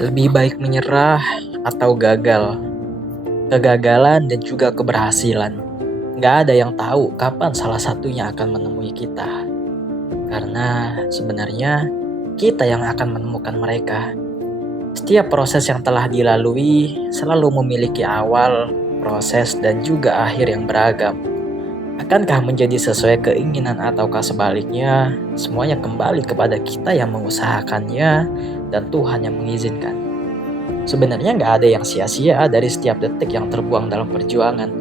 Lebih baik menyerah atau gagal. Kegagalan dan juga keberhasilan. Gak ada yang tahu kapan salah satunya akan menemui kita. Karena sebenarnya kita yang akan menemukan mereka. Setiap proses yang telah dilalui selalu memiliki awal, proses, dan juga akhir yang beragam. Akankah menjadi sesuai keinginan ataukah sebaliknya, semuanya kembali kepada kita yang mengusahakannya dan Tuhan yang mengizinkan. Sebenarnya nggak ada yang sia-sia dari setiap detik yang terbuang dalam perjuangan.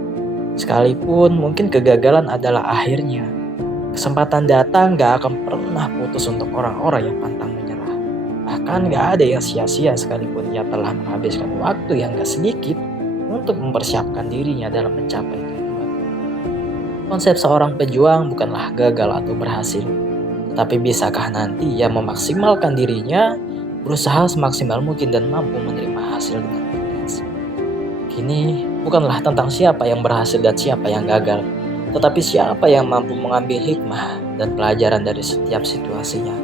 Sekalipun mungkin kegagalan adalah akhirnya, kesempatan datang nggak akan pernah putus untuk orang-orang yang pantang menyerah. Bahkan nggak ada yang sia-sia sekalipun ia telah menghabiskan waktu yang nggak sedikit untuk mempersiapkan dirinya dalam mencapai tujuan. Konsep seorang pejuang bukanlah gagal atau berhasil, tetapi bisakah nanti ia memaksimalkan dirinya, berusaha semaksimal mungkin dan mampu menerima hasil dengan ikhlas. Kini bukanlah tentang siapa yang berhasil dan siapa yang gagal, tetapi siapa yang mampu mengambil hikmah dan pelajaran dari setiap situasinya.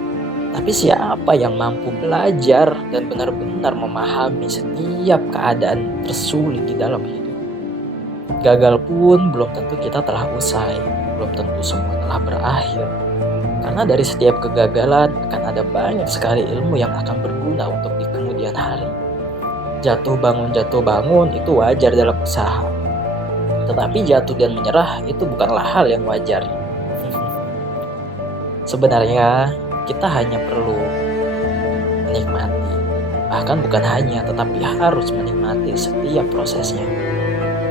Tapi siapa yang mampu belajar dan benar-benar memahami setiap keadaan tersulit di dalam hidup. Gagal pun belum tentu kita telah usai, belum tentu semua telah berakhir. Karena dari setiap kegagalan akan ada banyak sekali ilmu yang akan berguna untuk di kemudian hari. Jatuh bangun itu wajar dalam usaha. Tetapi jatuh dan menyerah itu bukanlah hal yang wajar. Sebenarnya kita hanya perlu menikmati. Bahkan bukan hanya, tetapi harus menikmati setiap prosesnya.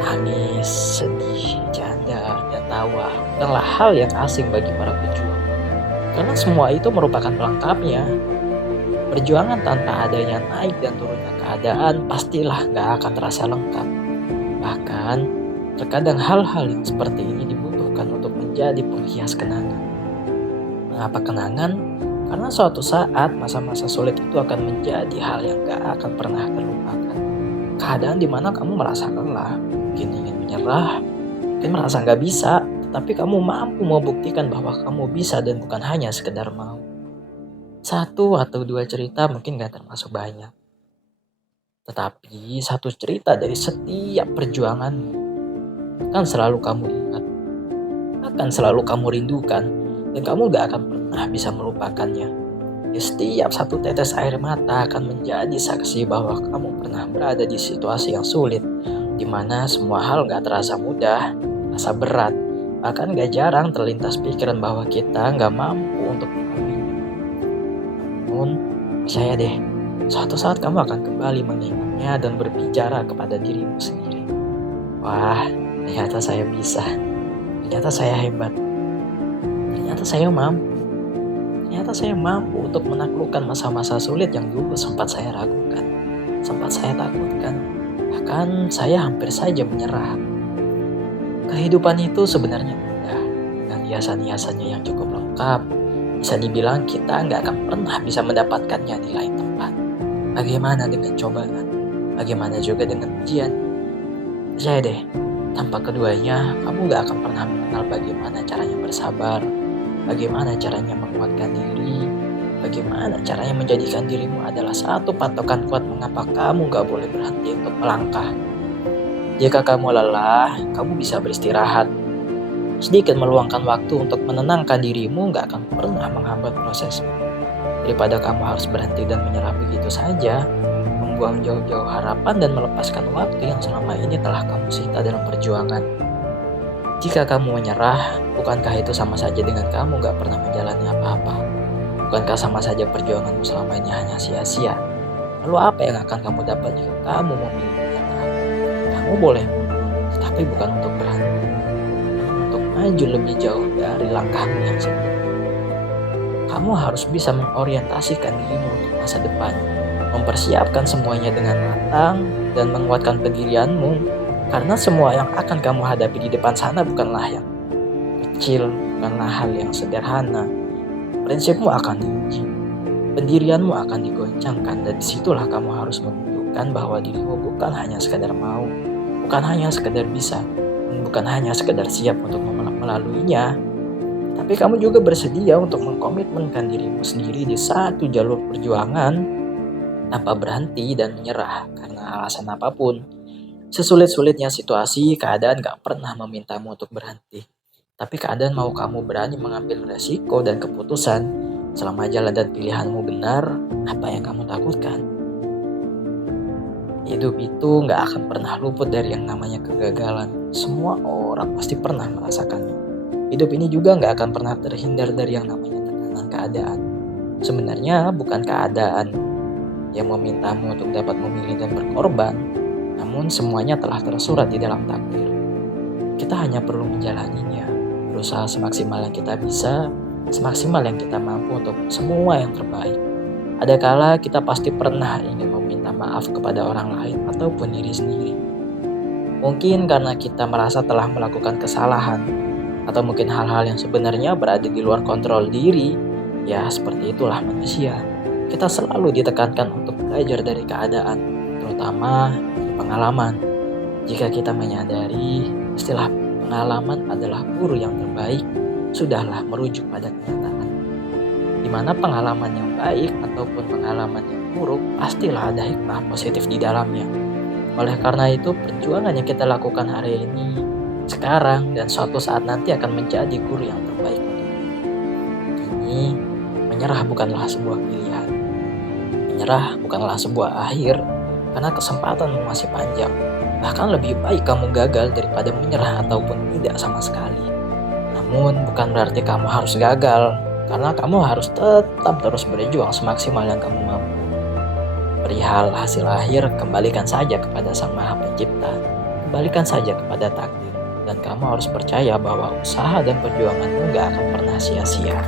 Tangis, sedih, canda, dan tawa bukanlah hal yang asing bagi para pejuang. Karena semua itu merupakan pelengkapnya. Perjuangan tanpa adanya naik dan turunnya keadaan pastilah gak akan terasa lengkap. Bahkan, terkadang hal-hal yang seperti ini dibutuhkan untuk menjadi penghias kenangan. Mengapa kenangan? Karena suatu saat masa-masa sulit itu akan menjadi hal yang gak akan pernah terlupakan. Keadaan dimana kamu merasa lelah, mungkin ingin menyerah, mungkin merasa gak bisa, tapi kamu mampu membuktikan bahwa kamu bisa dan bukan hanya sekedar mau. 1 atau 2 cerita mungkin gak termasuk banyak. Tetapi 1 cerita dari setiap perjuanganmu akan selalu kamu ingat, akan selalu kamu rindukan, dan kamu gak akan pernah bisa melupakannya. Di setiap 1 tetes air mata akan menjadi saksi bahwa kamu pernah berada di situasi yang sulit, di mana semua hal gak terasa mudah, terasa berat, bahkan gak jarang terlintas pikiran bahwa kita gak mampu untuk melaluinya. Namun, percaya deh, suatu saat kamu akan kembali mengingatnya dan berbicara kepada dirimu sendiri. Wah, ternyata saya bisa, ternyata saya hebat, ternyata saya mampu. Ternyata saya mampu untuk menaklukkan masa-masa sulit yang dulu sempat saya ragukan, sempat saya takutkan, bahkan saya hampir saja menyerah. Kehidupan itu sebenarnya mudah, dengan hiasan-hiasannya yang cukup lengkap. Bisa dibilang kita nggak akan pernah bisa mendapatkannya di lain tempat. Bagaimana dengan cobaan? Bagaimana juga dengan ujian? Percaya deh, tanpa keduanya kamu nggak akan pernah mengenal bagaimana caranya bersabar, bagaimana caranya menguatkan diri, bagaimana caranya menjadikan dirimu adalah satu patokan kuat mengapa kamu gak boleh berhenti untuk melangkah. Jika kamu lelah, kamu bisa beristirahat. Sedikit meluangkan waktu untuk menenangkan dirimu gak akan pernah menghambat prosesmu. Daripada kamu harus berhenti dan menyerah begitu saja, membuang jauh-jauh harapan dan melepaskan waktu yang selama ini telah kamu sita dalam perjuangan. Jika kamu menyerah, bukankah itu sama saja dengan kamu gak pernah menjalani apa-apa? Bukankah sama saja perjuanganmu selama ini hanya sia-sia? Lalu apa yang akan kamu dapat jika kamu memilih menyerah? Kamu boleh mundur, tetapi bukan untuk berhenti, untuk maju lebih jauh dari langkahmu yang sebelumnya. Kamu harus bisa mengorientasikan dirimu untuk masa depan, mempersiapkan semuanya dengan matang, dan menguatkan pendirianmu. Karena semua yang akan kamu hadapi di depan sana bukanlah yang kecil, bukanlah hal yang sederhana. Prinsipmu akan diuji, pendirianmu akan digoncangkan, dan disitulah kamu harus menunjukkan bahwa dirimu bukan hanya sekadar mau, bukan hanya sekadar bisa, dan bukan hanya sekadar siap untuk melaluinya. Tapi kamu juga bersedia untuk mengkomitmenkan dirimu sendiri di satu jalur perjuangan Apa berhenti dan menyerah karena alasan apapun. Sesulit-sulitnya situasi, keadaan gak pernah memintamu untuk berhenti. Tapi keadaan mau kamu berani mengambil resiko dan keputusan. Selama jalan dan pilihanmu benar, apa yang kamu takutkan? Hidup itu gak akan pernah luput dari yang namanya kegagalan. Semua orang pasti pernah merasakannya. Hidup ini juga gak akan pernah terhindar dari yang namanya tekanan keadaan. Sebenarnya bukan keadaan yang memintamu untuk dapat memilih dan berkorban, namun semuanya telah tersurat di dalam takdir. Kita hanya perlu menjalaninya, berusaha semaksimal yang kita bisa, semaksimal yang kita mampu untuk semua yang terbaik. Ada kala kita pasti pernah ingin meminta maaf kepada orang lain ataupun diri sendiri. Mungkin karena kita merasa telah melakukan kesalahan, atau mungkin hal-hal yang sebenarnya berada di luar kontrol diri. Ya, seperti itulah manusia. Kita selalu ditekankan untuk belajar dari keadaan, terutama dari pengalaman. Jika kita menyadari istilah pengalaman adalah guru yang terbaik, sudahlah merujuk pada kenyataan. Di mana pengalaman yang baik ataupun pengalaman yang buruk, pastilah ada hikmah positif di dalamnya. Oleh karena itu, perjuangan yang kita lakukan hari ini, sekarang, dan suatu saat nanti akan menjadi guru yang terbaik untuk kita. Kini, menyerah bukanlah sebuah pilihan. Menyerah bukanlah sebuah akhir, karena kesempatan masih panjang. Bahkan lebih baik kamu gagal daripada menyerah ataupun tidak sama sekali. Namun bukan berarti kamu harus gagal, karena kamu harus tetap terus berjuang semaksimal yang kamu mampu. Perihal hasil akhir, kembalikan saja kepada Sang Maha Pencipta. Kembalikan saja kepada takdir. Dan kamu harus percaya bahwa usaha dan perjuanganmu gak akan pernah sia-sia.